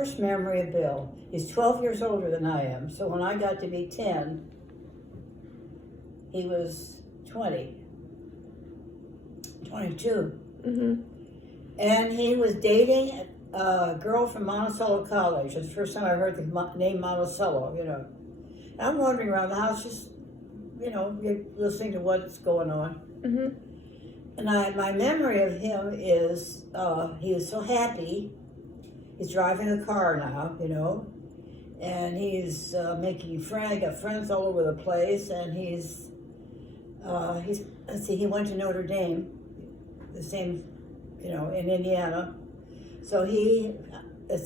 First memory of Bill. He's 12 years older than I am. So when I got to be 10, he was 20, 22. Mm-hmm. And he was dating a girl from Monticello College. It's the first time I heard the name Monticello, And I'm wandering around the house just, listening to what's going on. Mm-hmm. And my memory of him is he was so happy. He's driving a car now, and he's making friends. Got friends all over the place, and he's let's see, he went to Notre Dame, the same, in Indiana. So he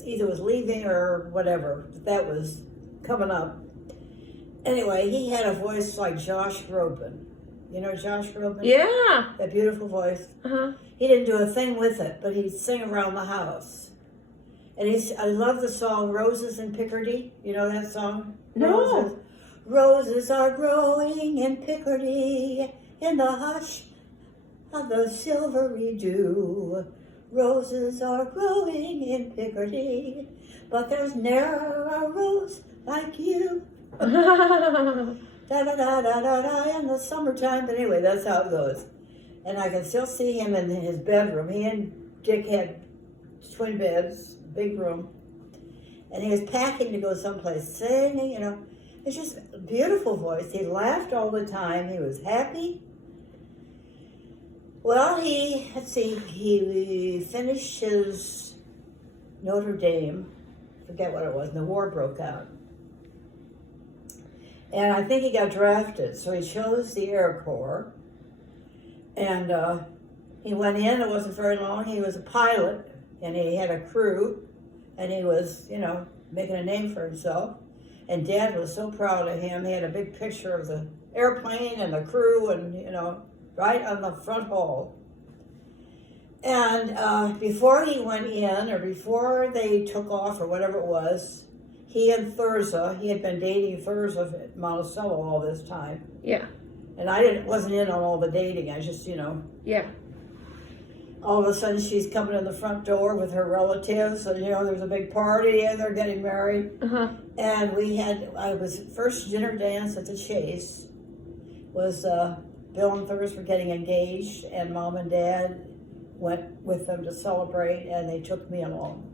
either was leaving or whatever. That was coming up. Anyway, he had a voice like Josh Groban. You know Josh Groban? Yeah. That beautiful voice. Uh-huh. He didn't do a thing with it, but he'd sing around the house. And I love the song Roses in Picardy. You know that song? No. Roses are growing in Picardy in the hush of the silvery dew. Roses are growing in Picardy, but there's ne'er a rose like you. Da da da da da da in the summertime. But anyway, that's how it goes. And I can still see him in his bedroom. He and Dick had twin beds, big room. And he was packing to go someplace, singing, It's just a beautiful voice. He laughed all the time. He was happy. Well, he finished his Notre Dame. Forget what it was. And the war broke out. And I think he got drafted. So he chose the Air Corps. And he went in. It wasn't very long. He was a pilot. And he had a crew. And he was, making a name for himself. And Dad was so proud of him. He had a big picture of the airplane and the crew and, right on the front hall. And before he went in, or before they took off, or whatever it was, he and Thurza, he had been dating Thurza at Monticello all this time. Yeah. And I wasn't in on all the dating. I just, Yeah. all of a sudden she's coming in the front door with her relatives, and there was a big party, and they're getting married. Uh-huh. And I was first dinner dance at the Chase was Bill and Thurs were getting engaged, and Mom and Dad went with them to celebrate, and they took me along.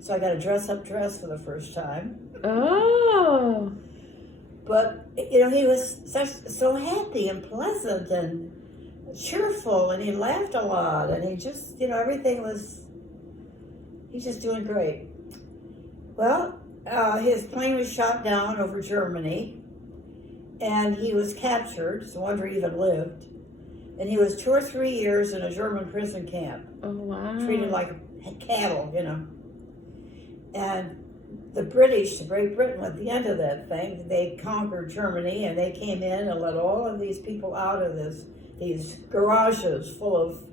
So I got a dress-up dress for the first time. Oh. But he was so happy and pleasant and cheerful, and he laughed a lot, and he just, everything was, he's just doing great. Well, his plane was shot down over Germany, and he was captured. It's a wonder he even lived. And he was 2 or 3 years in a German prison camp. Oh, wow. Treated like cattle, And the British, Great Britain, at the end of that thing, they conquered Germany, and they came in and let all of these people out of these garages full of,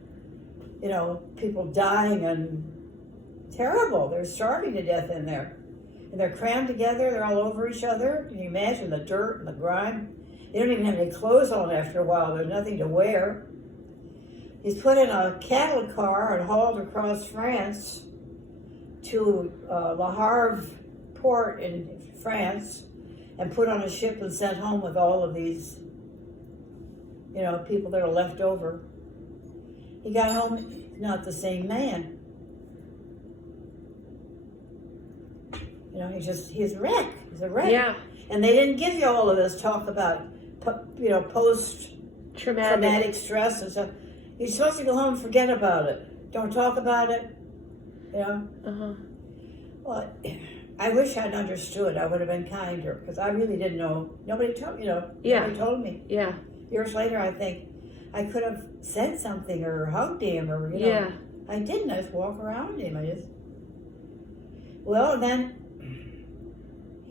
people dying and terrible. They're starving to death in there. And they're crammed together. They're all over each other. Can you imagine the dirt and the grime? They don't even have any clothes on after a while. There's nothing to wear. He's put in a cattle car and hauled across France to Le Havre port in France and put on a ship and sent home with all of these, people that are left over. He got home, not the same man. He's a wreck. He's a wreck. Yeah. And they didn't give you all of this talk about, post-traumatic stress and stuff. You're supposed to go home and forget about it. Don't talk about it. Uh-huh. Well, I wish I'd understood. I would have been kinder, because I really didn't know. Nobody told Nobody told me. Yeah. Years later, I think I could have said something or hugged him or Yeah. I didn't. I just walk around him. Well, then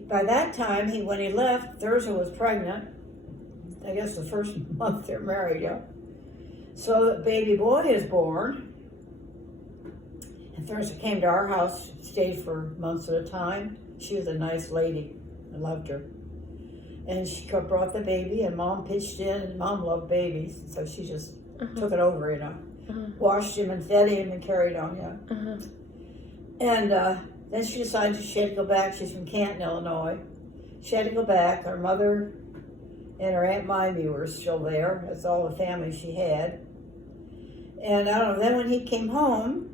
by that time, when he left, Thurza was pregnant. I guess the first month they're married, yeah. So the baby boy is born. And Thurza came to our house, stayed for months at a time. She was a nice lady. I loved her. And she brought the baby, and Mom pitched in, and Mom loved babies, so she just took it over, washed him and fed him and carried on, Uh-huh. And Then she decided she had to go back. She's from Canton, Illinois. She had to go back. Her mother and her Aunt Mimey were still there. That's all the family she had. And I don't know, then when he came home,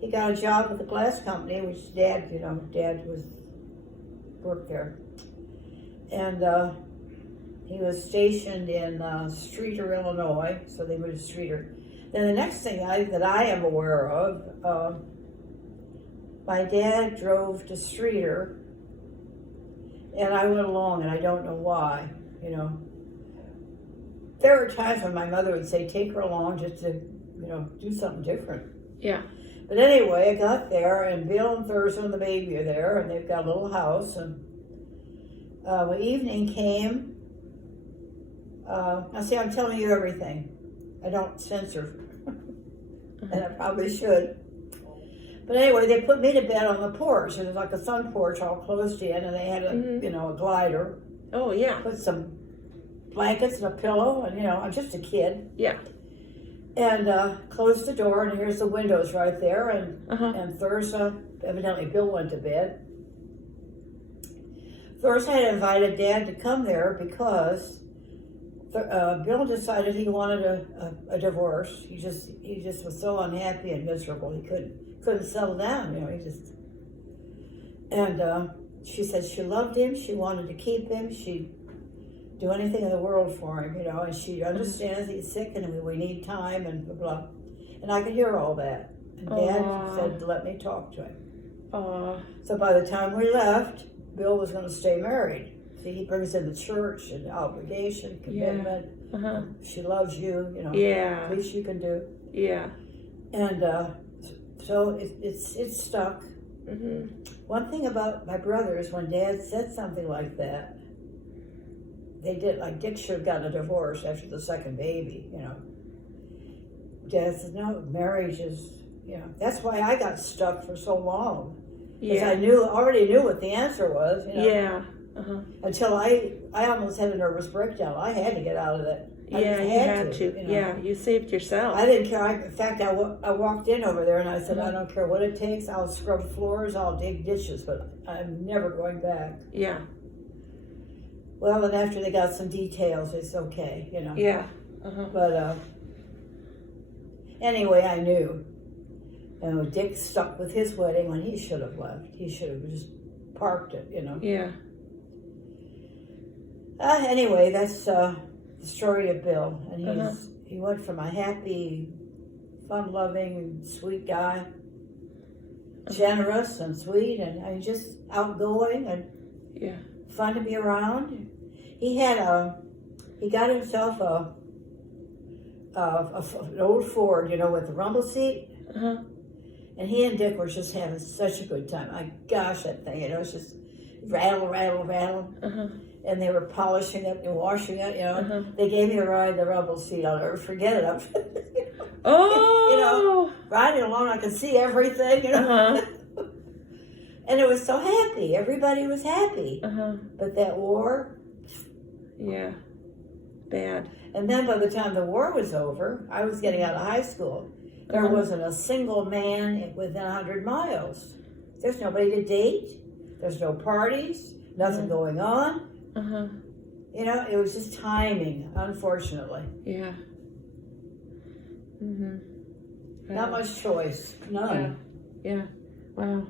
he got a job with the glass company, which Dad worked there. And he was stationed in Streeter, Illinois, so they moved to Streeter. Then the next thing that I am aware of, my dad drove to Streeter, and I went along, and I don't know why, you know. There were times when my mother would say, take her along just to, you know, do something different. Yeah. But anyway, I got there, and Bill and Thurston and the baby are there, and they've got a little house. And when evening came, now see, I'm telling you everything. I don't censor, and I probably should. But anyway, they put me to bed on the porch. It was like a sun porch all closed in, and they had a, you know, a glider. Oh, yeah. Put some blankets and a pillow, and, you know, I'm just a kid. Yeah. And closed the door, and here's the windows right there. And and Thursday, evidently Bill went to bed. Thursday had invited Dad to come there because Bill decided he wanted a divorce. He just was so unhappy and miserable. He couldn't settle down. You know, he just. And she said she loved him. She wanted to keep him. She'd do anything in the world for him, you know, and she understands he's sick and we need time and blah, blah. And I could hear all that. And Dad said, let me talk to him. So by the time we left, Bill was going to stay married. See, he brings in the church and obligation, commitment. Yeah. She loves you, you know. Yeah. Least you can do. Yeah. And so it's stuck. One thing about my brothers, when Dad said something like that, they did, like Dick should have gotten a divorce after the second baby, you know. Dad said, no, marriage is, you know, that's why I got stuck for so long. Because I already knew what the answer was, you know. Yeah. Until I almost had a nervous breakdown. I had to get out of that. You had to. You know? Yeah, you saved yourself. I didn't care. In fact, I walked in over there and I said, I don't care what it takes. I'll scrub floors, I'll dig ditches, but I'm never going back. Yeah. Well, and after they got some details, it's okay, you know. Yeah. But anyway, I knew. And Dick stuck with his wedding when he should have left. He should have just parked it, you know. Yeah. Anyway, that's the story of Bill. And he went from a happy, fun-loving, sweet guy, generous and sweet, and just outgoing and fun to be around. He got himself an old Ford, you know, with the rumble seat. And he and Dick were just having such a good time. My gosh, that thing, you know, it's just rattle, rattle, rattle. And they were polishing it and washing it, you know. They gave me a ride in the rumble seat. I'll never forget it. You know, riding along, I could see everything, you know. And it was so happy. Everybody was happy. But that war. Yeah. Bad. And then by the time the war was over, I was getting out of high school. There wasn't a single man within 100 miles. There's nobody to date. There's no parties. Nothing going on. You know, it was just timing, unfortunately. Yeah. Not much choice. None. Yeah. Wow.